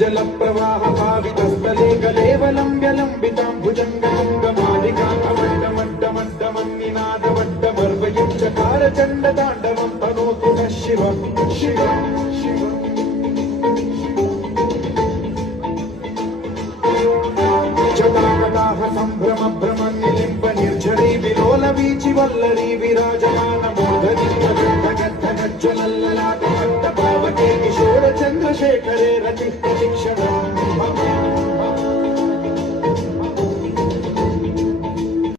जल प्रवाह पावितस्थले गलेवलं व्यलम्बितां भुजङ्गलिङ्गमालिकामड्डमड्डमड्डमन्निनादवड्डमर्वयुञ्चकार चण्डताण्डवं तनोतु नः शिवं शिवं शिवम् जटाकटाह सम्भ्रम भ्रमन्निलिम्ब निर्झरी विलोल वीचि वल्लरी विराजमान मोदनी गद्गद्गज्जलल्ललाट पावके किशोर चन्द्रशेखरे रचित